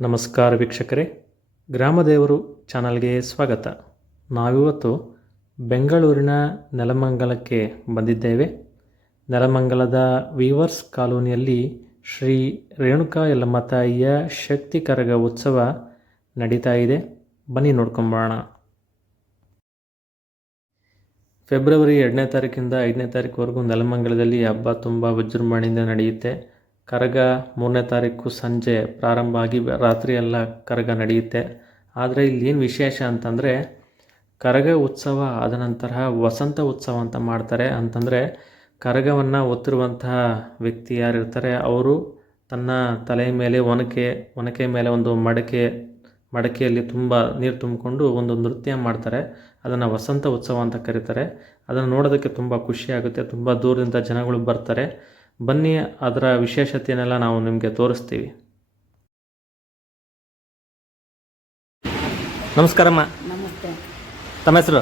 ನಮಸ್ಕಾರ ವೀಕ್ಷಕರೇ. ಗ್ರಾಮದೇವರು ಚಾನಲ್ಗೆ ಸ್ವಾಗತ. ನಾವಿವತ್ತು ಬೆಂಗಳೂರಿನ ನೆಲಮಂಗಲಕ್ಕೆ ಬಂದಿದ್ದೇವೆ. ನೆಲಮಂಗಲದ ವೀವರ್ಸ್ ಕಾಲೋನಿಯಲ್ಲಿ ಶ್ರೀ ರೇಣುಕಾ ಯಲ್ಲಮ್ಮ ತಾಯಿಯ ಶಕ್ತಿ ಕರಗ ಉತ್ಸವ ನಡೀತಾ ಇದೆ. ಬನ್ನಿ ನೋಡ್ಕೊಂಬೋಣ ಫೆಬ್ರವರಿ ಎರಡನೇ ತಾರೀಕಿಂದ ಐದನೇ ತಾರೀಕುವರೆಗೂ ನೆಲಮಂಗಲದಲ್ಲಿ ಹಬ್ಬ ತುಂಬ ವಿಜೃಂಭಣೆಯಿಂದ ನಡೆಯುತ್ತೆ. ಕರಗ ಮೂರನೇ ತಾರೀಕು ಸಂಜೆ ಪ್ರಾರಂಭ ಆಗಿ ರಾತ್ರಿ ಎಲ್ಲ ಕರಗ ನಡೆಯುತ್ತೆ. ಆದರೆ ಇಲ್ಲಿ ಏನು ವಿಶೇಷ ಅಂತಂದರೆ, ಕರಗ ಉತ್ಸವ ಆದ ನಂತರ ವಸಂತ ಉತ್ಸವ ಅಂತ ಮಾಡ್ತಾರೆ. ಅಂತಂದರೆ, ಕರಗವನ್ನು ಒತ್ತಿರುವಂತಹ ವ್ಯಕ್ತಿ ಯಾರಿರ್ತಾರೆ, ಅವರು ತನ್ನ ತಲೆಯ ಮೇಲೆ ಒನಕೆ ಒನಕೆ ಮೇಲೆ ಒಂದು ಮಡಕೆ, ಮಡಕೆಯಲ್ಲಿ ತುಂಬ ನೀರು ತುಂಬಿಕೊಂಡು ಒಂದು ನೃತ್ಯ ಮಾಡ್ತಾರೆ. ಅದನ್ನು ವಸಂತ ಉತ್ಸವ ಅಂತ ಕರೀತಾರೆ. ಅದನ್ನು ನೋಡೋದಕ್ಕೆ ತುಂಬ ಖುಷಿಯಾಗುತ್ತೆ ತುಂಬ ದೂರದಿಂದ ಜನಗಳು ಬರ್ತಾರೆ. ಬನ್ನಿ ಅದರ ವಿಶೇಷತೆಯನ್ನೆಲ್ಲ ನಾವು ನಿಮಗೆ ತೋರಿಸ್ತೀವಿ. ನಮಸ್ಕಾರಮ್ಮ ನಮಸ್ತೆ. ತಮ್ಮ ಹೆಸರು?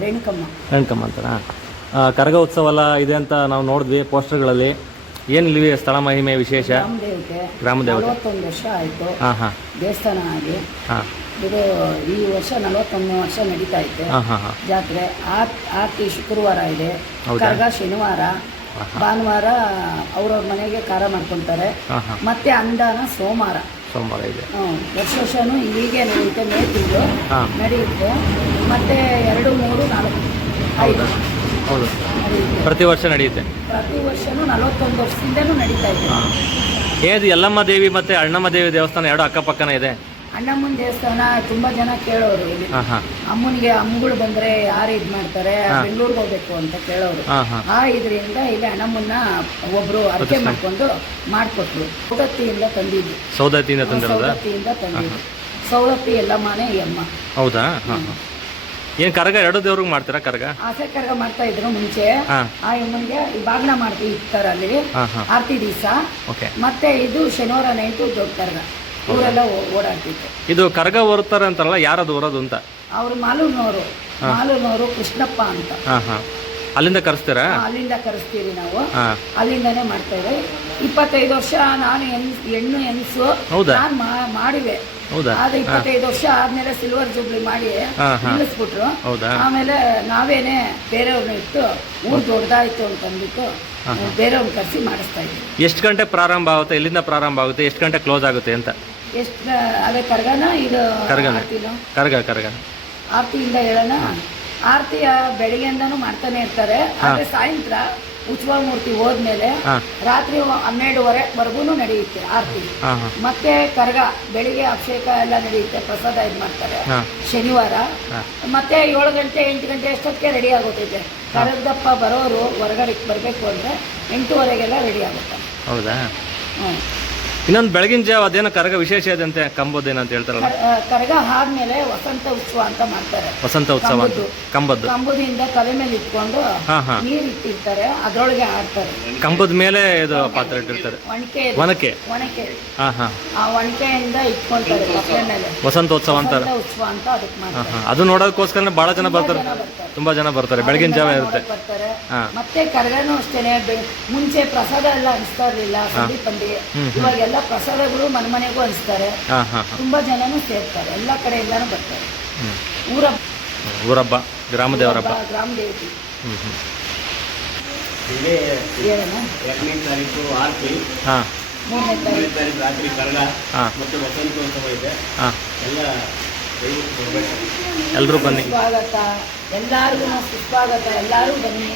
ರೇಣುಕಮ್ಮ. ರೇಣುಕಮ್ಮ ಅಂತನಾ ಕರಗ ಉತ್ಸವ ಎಲ್ಲ ಇದೆ ಅಂತ ನಾವು ನೋಡಿದ್ವಿ ಪೋಸ್ಟರ್ಗಳಲ್ಲಿ. ಏನು ಇಲ್ಲಿ ಸ್ಥಳ ಮಹಿಮೆ ವಿಶೇಷ? ಗ್ರಾಮ ದೇವತೆ ನಲವತ್ತೊಂದು ವರ್ಷ ಆಯಿತು. ಹಾಂ ಹಾಂ. ದೇವಸ್ಥಾನ ಆಗಿ. ಹಾಂ. ಇದು ಈ ವರ್ಷ ನಲವತ್ತೊಂದನೇ ವರ್ಷ ನಡೀತಾ ಇತ್ತು. ಹಾಂ ಹಾಂ ಹಾಂ. ಜಾತ್ರೆ. ಆರ್ ಆರ್ತಿ ಶುಕ್ರವಾರ ಇದೆ. ಕರಗ ಶನಿವಾರ. ಭಾನುವಾರ ಅವ್ರವ್ರ ಮನೆಗೆ ಖಾರ ಮಾಡ್ಕೊತಾರೆ. ಮತ್ತೆ ಅಂಡಾನ ಸೋಮವಾರ. ಸೋಮವಾರ ಇದೆ. ವರ್ಷ ವರ್ಷನೂ ಹೀಗೆ ನಡೆಯುತ್ತೆ ಮೇ ತಿಂಗಳು ನಡೆಯುತ್ತೆ. ಮತ್ತೆ ಎರಡು ಮೂರು ನಾಲ್ಕು. ಐದು. ಹೌದು. ಪ್ರತಿ ವರ್ಷ ನಡೆಯುತ್ತೆ? ಪ್ರತಿ ವರ್ಷನೂ ನಲವತ್ತೊಂದು ವರ್ಷದಿಂದನೂ ನಡೀತಾ ಇದೆ. ಏದು ಯಲ್ಲಮ್ಮ ದೇವಿ ಮತ್ತೆ ಅಣ್ಣಮ್ಮ ದೇವಿ ದೇವಸ್ಥಾನ ಎರಡು ಅಕ್ಕಪಕ್ಕನೇ ಇದೆ. ಅಣ್ಣಮ್ಮನ ದೇವಸ್ಥಾನ ತುಂಬಾ ಜನ ಕೇಳೋರು ಇಲ್ಲಿ. ಅಮ್ಮನಿಗೆ ಅಮ್ಮಗಳು ಬಂದ್ರೆ ಯಾರು ಇದ್ ಮಾಡ್ತಾರೆ ಬೆಂಗಳೂರಿಗೆ ಹೋಗ್ಬೇಕು ಅಂತ ಕೇಳೋರು. ಆ ಇದರಿಂದ ಇಲ್ಲಿ ಅಣ್ಣಮ್ಮನ್ನ ಒಬ್ರು ಅರ್ಕೆ ಮಾಡ್ಕೊಂಡು ಮಾಡ್ಕೊಟ್ರು. ಸೌದತ್ತಿಯಿಂದ ತಂದಿದ್ದು. ಸೌದತ್ತಿಯಿಂದ ತಂದಿದ್ರು ಸೌದತ್ತಿಯಿಂದ ತಂದಿದ್ದು. ಸೌದತ್ತಿ ಎಲ್ಲ ಮನೆ ಅಮ್ಮ. ಹೌದಾ? ಏನು ಕರಗ? ಎರಡು ದೇವ್ರಿಗೆ ಮಾಡ್ತೀರಾ ಕರಗ? ಆಸೆ ಕರಗ ಮಾಡ್ತಾ ಇದ್ರು ಮುಂಚೆ. ಆ ಅಮ್ಮನಿಗೆ ಬಾಗ್ನ ಮಾಡ್ತೀವಿ ಇರ್ತಾರ ಅಲ್ಲಿ ಆರ್ತಿ ದಿವಸ. ಮತ್ತೆ ಇದು ಶನಿವಾರ ನೈಟು ದೊಡ್ಡ ಕರ್ಗ. ಓ- ಓಡಾಡ್ತಿತ್ತು ಇದು ಕರಗ ಹೊರತಾರೆ ಅಂತಾರಲ್ಲ ಯಾರದು ಹೊರೋದು ಅಂತ? ಅವರು ಮಾಲೂನವರು ಮಾಲೂನವರು ಕೃಷ್ಣಪ್ಪ ಅಂತ. ಹಾಂ ಹಾಂ. ಅಲ್ಲಿಂದ ಕರೆಸ್ತೀರಾ? ಅಲ್ಲಿಂದ ಕರೆಸ್ತೀವಿ ನಾವು. ಅಲ್ಲಿಂದನೇ ಅಲ್ಲಿಂದಾನೇ ಮಾಡ್ತೇವೆ. ಇಪ್ಪತ್ತೈದು ವರ್ಷ ನಾನು ಹೆಣ್ ಹೆಣ್ಣು ಹೆಂಗಸು ಹೌದಾ? ನಾನು ಮಾಡಿವೆ ಹೌದಾ? ಆದ್ರೆ ಇಪ್ಪತ್ತೈದು ವರ್ಷ ಆದ್ಮೇಲೆ ಸಿಲ್ವರ್ ಜೂಬ್ಲಿ ಮಾಡಿ ಹಾಂ ಹಾಂ. ನಿಲ್ಲಿಸ್ಬಿಟ್ರು. ಹೌದಾ? ಆಮೇಲೆ ನಾವೇನೆ ಬೇರೆಯವ್ರನ್ನ ಇಟ್ಟು ಊರು ದೊಡ್ಡದಾಯ್ತು ಅಂತ ಅಂದ್ಬಿಟ್ಟು ಬೇರೆಯವ್ರನ್ನ ಕರೆಸಿ ಮಾಡಿಸ್ತಾ ಇದ್ವಿ ಎಷ್ಟು ಗಂಟೆ ಪ್ರಾರಂಭ ಆಗುತ್ತೆ? ಎಲ್ಲಿಂದ ಪ್ರಾರಂಭ ಆಗುತ್ತೆ? ಎಷ್ಟು ಗಂಟೆ ಕ್ಲೋಸ್ ಆಗುತ್ತೆ ಅಂತ? ಎಷ್ಟು ಅದೇ ಕರ್ಗನ ಇದು ಕರ್ಗನ. ಆರ್ತಿನೋ? ಕರಗ ಕರಗ. ಆರ್ತಿಯಿಂದ ಹೇಳೋಣ? ಆರ್ತಿಯ ಬೆಳಿಗ್ಗೆಯಿಂದನೂ ಮಾಡ್ತಾನೆ ಇರ್ತಾರೆ. ಆದ್ರೆ ಸಾಯಂತ್ರ ಉತ್ಸವ ಮೂರ್ತಿ ಹೋದ್ಮೇಲೆ ಹಾಂ. ರಾತ್ರಿ ಹನ್ನೆರಡುವರೆವರೆಗೂ ನಡೆಯುತ್ತೆ ಆರತಿ. ಹಾಂ ಹಾಂ. ಮತ್ತೆ ಕರಗ ಬೆಳಿಗ್ಗೆ ಅಭಿಷೇಕ ಎಲ್ಲ ನಡೆಯುತ್ತೆ ಪ್ರಸಾದ ಇದು ಮಾಡ್ತಾರೆ. ಹಾಂ. ಶನಿವಾರ. ಮತ್ತೆ ಏಳು ಗಂಟೆ ಎಂಟು ಗಂಟೆ ಅಷ್ಟೊತ್ತಿಗೆ ರೆಡಿ ಆಗೋತೈತೆ? ಕರಗದಪ್ಪ ಬರೋರು ಹೊರಗಡೆ ಬರಬೇಕು ಅಂದ್ರೆ ಎಂಟೂವರೆಗೆಲ್ಲ ರೆಡಿ ಆಗುತ್ತೆ. ಹೌದಾ? ಹ್ಞೂ ಇನ್ನೊಂದು ಬೆಳಗಿನ ಜಾವ ಅದೇನೋ ಕರಗ ವಿಶೇಷ ಇದೆ ಅಂತೆ ಕಂಬೋದೇನೋ ಅಂತ ಹೇಳ್ತಾರಲ್ಲ ಕರಗ ಆದ್ಮೇಲೆ ವಸಂತ ಉತ್ಸವ ಅಂತ ಮಾಡ್ತಾರೆ. ವಸಂತ ಉತ್ಸವ ಅಂತ ಕಂಬದ್ದು. ಕಂಬದಿಂದ. ತಲೆ ಮೇಲೆ ಇಟ್ಕೊಂಡು ನೀರ್ ಇಟ್ಟಿರ್ತಾರೆ ಅದ್ರೊಳಗೆ ಆಡ್ತಾರೆ ಕಂಬದ ಮೇಲೆ ಇದು ಪಾತ್ರ ಇಟ್ಟಿರ್ತಾರೆ. ಒಣಕೆ. ಒನಕೆ ಒಣಕೆ. ಹಾಂ ಹಾಂ. ಆ ಒಣಕೆಯಿಂದ ಮೇಲೆ. ವಸಂತೋತ್ಸವ ಅಂತಾರೆ. ವಸಂತ ಉತ್ಸವ ಅಂತ ಅದಕ್ಕೆ ಮಾಡ್ತಾರೆ. ಅದು ನೋಡೋದಕ್ಕೋಸ್ಕರ ಬಹಳ ಜನ ಬರ್ತಾರೆ. ತುಂಬಾ ಜನ ಬರ್ತಾರೆ. ಬೆಳಗಿನ ಜಾವ ಇರುತ್ತೆ. ಮತ್ತೆ ಕರಗನೂ ಅಷ್ಟೇನೆ. ಮುಂಚೆ ಪ್ರಸಾದ ಎಲ್ಲ ಅನಿಸ್ತಾ ಇರ್ಲಿಲ್ಲ. ಸಂಧಿ ಪಂಡಿ ಇವಾಗೆಲ್ಲ ಪ್ರಸಾದಗಳು ಮನೆ ಮನೆಗೂ ಹಂಚ್ತಾರೆ. ಹಾ ಹಾಂ ಹಾಂ. ತುಂಬಾ ಜನನು ಸೇರ್ತಾರೆ. ಎಲ್ಲ ಕಡೆಯಿಂದಾನು ಬರ್ತಾರೆ. ಹ್ಞೂ ಊರ ಊರಬ್ಬ ಗ್ರಾಮ ದೇವರ ಹಬ್ಬ ಗ್ರಾಮ ದೇವತೆ. ಎರಡನೇ ತಾರೀಕು ಆರತಿ. ಹಾಂ. ಮೂರನೇ ತಾರೀಕು. ರಾತ್ರಿ ಕರಗ ಹಾಂ. ಮತ್ತು ವಸಂತೋತ್ಸವ ಇದೆ. ಹಾಂ. ಎಲ್ಲ ಎಲ್ಲರೂ ಬನ್ನಿ. ಸ್ವಾಗತ ಎಲ್ಲಾರ್ಗು ಸುಸ್ವಾಗತ. ಎಲ್ಲಾರು ಬನ್ನಿ.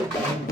Obrigado.